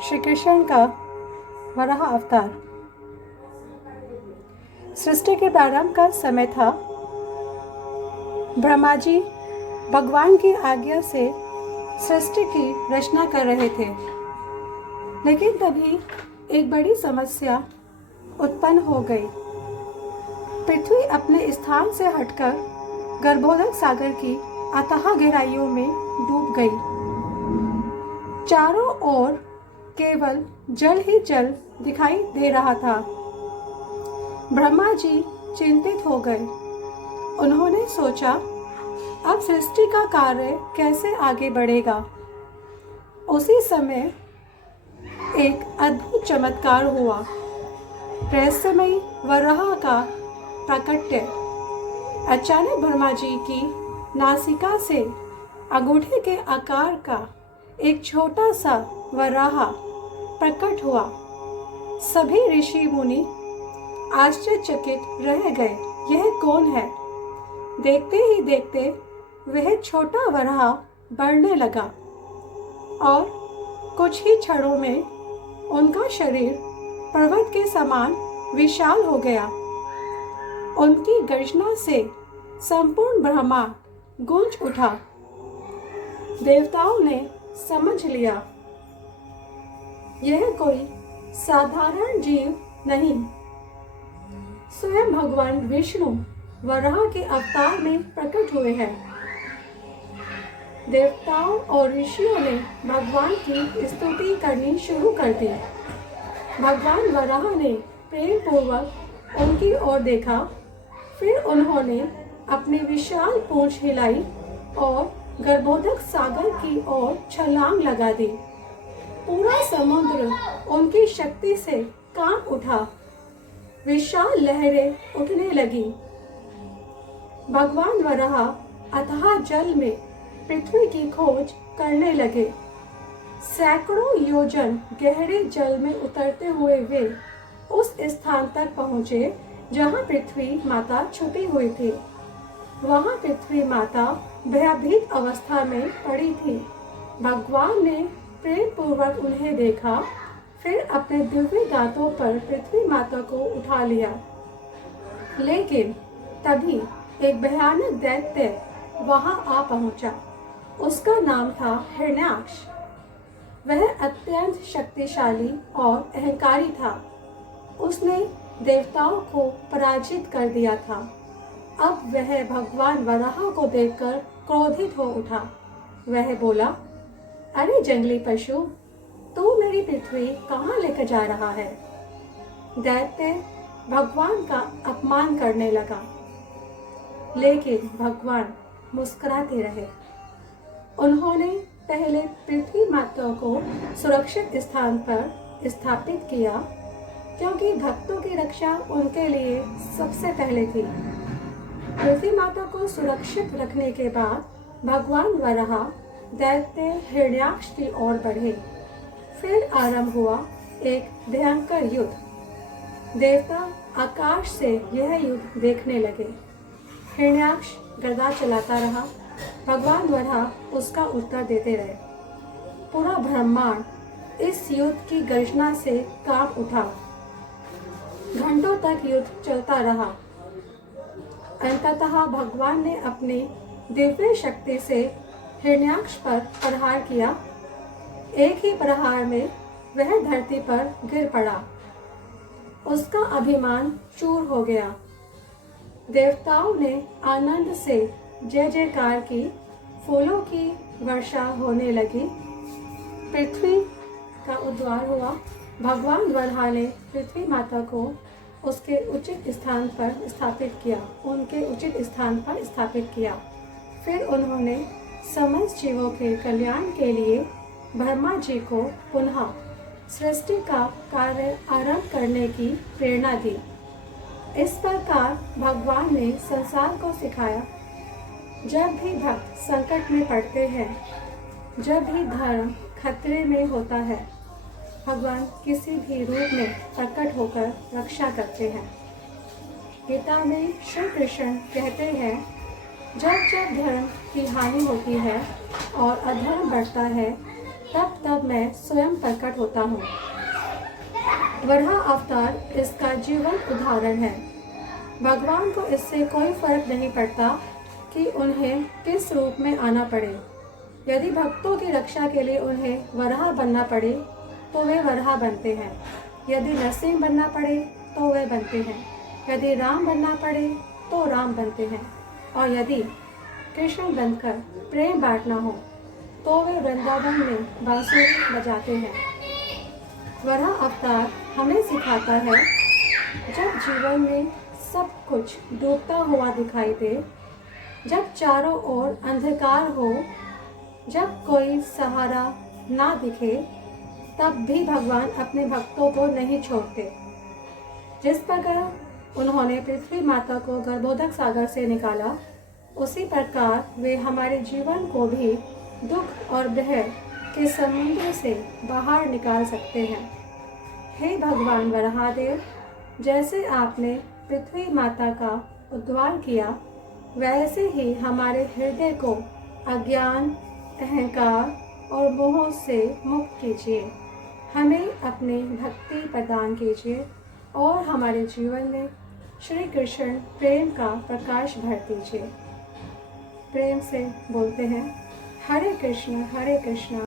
श्री कृष्ण का वराह अवतार। सृष्टि के प्रारंभ का समय था। ब्रह्मा जी भगवान की आज्ञा से सृष्टि की रचना कर रहे थे, लेकिन तभी एक बड़ी समस्या उत्पन्न हो गई। पृथ्वी अपने स्थान से हटकर गर्भोदक सागर की अथाह गहराइयों में डूब गई। चारों ओर केवल जल ही जल दिखाई दे रहा था। ब्रह्मा जी चिंतित हो गए। उन्होंने सोचा, अब सृष्टि का कार्य कैसे आगे बढ़ेगा। उसी समय एक अद्भुत चमत्कार हुआ। रहस्यमयी वराह का प्राकट्य। अचानक ब्रह्मा जी की नासिका से अंगूठे के आकार का एक छोटा सा वराह प्रकट हुआ। सभी ऋषि मुनि आश्चर्यचकित रह गए। यह कौन है? देखते ही देखते वह छोटा वराह बढ़ने लगा और कुछ ही क्षणों में उनका शरीर पर्वत के समान विशाल हो गया। उनकी गर्जना से संपूर्ण ब्रह्मांड गूंज उठा। देवताओं ने समझ लिया, यह कोई साधारण जीव नहीं, स्वयं भगवान विष्णु वराह के अवतार में प्रकट हुए हैं। देवताओं और ऋषियों ने भगवान की स्तुति करनी शुरू कर दी। भगवान वराह ने प्रेम पूर्वक उनकी ओर देखा। फिर उन्होंने अपनी विशाल पूंछ हिलाई और गर्भोदक सागर की ओर छलांग लगा दी। पूरा समुद्र उनकी शक्ति से कांप उठा। विशाल लहरें उठने लगी। भगवान वराह अथाह जल में पृथ्वी की खोज करने लगे। सैकड़ों योजन गहरे जल में उतरते हुए वे उस स्थान तक पहुंचे जहां पृथ्वी माता छुपी हुई थी। वहां पृथ्वी माता भयभीत अवस्था में पड़ी थी। भगवान ने प्रेम पूर्वक उन्हें देखा, फिर अपने दिव्य दांतों पर पृथ्वी माता को उठा लिया। लेकिन तभी एक भयानक दैत्य वहां आ पहुंचा। उसका नाम था हिरण्याक्ष। वह अत्यंत शक्तिशाली और अहंकारी था। उसने देवताओं को पराजित कर दिया था। अब वह भगवान वराह को देखकर क्रोधित हो उठा। वह बोला, अरे जंगली पशु, तू मेरी पृथ्वी कहाँ लेकर जा रहा है? दैत्य भगवान का अपमान करने लगा, लेकिन भगवान मुस्कुराते रहे। उन्होंने पहले पृथ्वी माता को सुरक्षित स्थान पर स्थापित किया, क्योंकि भक्तों की रक्षा उनके लिए सबसे पहले थी। पृथ्वी माता को सुरक्षित रखने के बाद भगवान वराह दैत्य हिरण्याक्ष की ओर बढ़े। फिर आरंभ हुआ एक भयंकर युद्ध। देवता आकाश से यह युद्ध देखने लगे। हिरण्याक्ष गदा चलाता रहा। भगवान वराह उसका उत्तर देते रहे। पूरा ब्रह्मांड इस युद्ध की गर्जना से कांप उठा। घंटों तक युद्ध चलता रहा। अंततः भगवान ने अपनी दिव्य शक्ति से हिरण्याक्ष पर प्रहार किया। एक ही प्रहार में वह धरती पर गिर पड़ा। उसका अभिमान चूर हो गया। देवताओं ने आनंद से जय जयकार की। फूलों की वर्षा होने लगी। पृथ्वी का उद्धार हुआ। भगवान वराह ने पृथ्वी माता को उसके उचित स्थान पर स्थापित किया। फिर उन्होंने समस्त जीवों के कल्याण के लिए ब्रह्मा जी को पुनः सृष्टि का कार्य आरंभ करने की प्रेरणा दी। इस प्रकार भगवान ने संसार को सिखाया, जब भी भक्त संकट में पड़ते हैं, जब भी धर्म खतरे में होता है, भगवान किसी भी रूप में प्रकट होकर रक्षा करते हैं। गीता में श्री कृष्ण कहते हैं, जब जब धर्म की हानि होती है और अधर्म बढ़ता है, तब तब मैं स्वयं प्रकट होता हूँ। वराह अवतार इसका जीवन उदाहरण है। भगवान को इससे कोई फर्क नहीं पड़ता कि उन्हें किस रूप में आना पड़े। यदि भक्तों की रक्षा के लिए उन्हें वराह बनना पड़े तो वे वराह बनते हैं। यदि नरसिंह बनना पड़े तो वे बनते हैं। यदि राम बनना पड़े तो राम बनते हैं। और यदि कृष्ण बनकर प्रेम बांटना हो तो वे वृंदावन में बांसुरी बजाते हैं। वराह अवतार हमें सिखाता है, जब जीवन में सब कुछ डूबता हुआ दिखाई दे, जब चारों ओर अंधकार हो, जब कोई सहारा ना दिखे, तब भी भगवान अपने भक्तों को नहीं छोड़ते। जिस प्रकार उन्होंने पृथ्वी माता को गर्भोदक सागर से निकाला, उसी प्रकार वे हमारे जीवन को भी दुख और भय के समुद्र से बाहर निकाल सकते हैं। हे भगवान वराहदेव, जैसे आपने पृथ्वी माता का उद्धार किया, वैसे ही हमारे हृदय को अज्ञान, अहंकार और मोह से मुक्त कीजिए। हमें अपनी भक्ति प्रदान कीजिए और हमारे जीवन में श्री कृष्ण प्रेम का प्रकाश भर दीजिए। प्रेम से बोलते हैं, हरे कृष्ण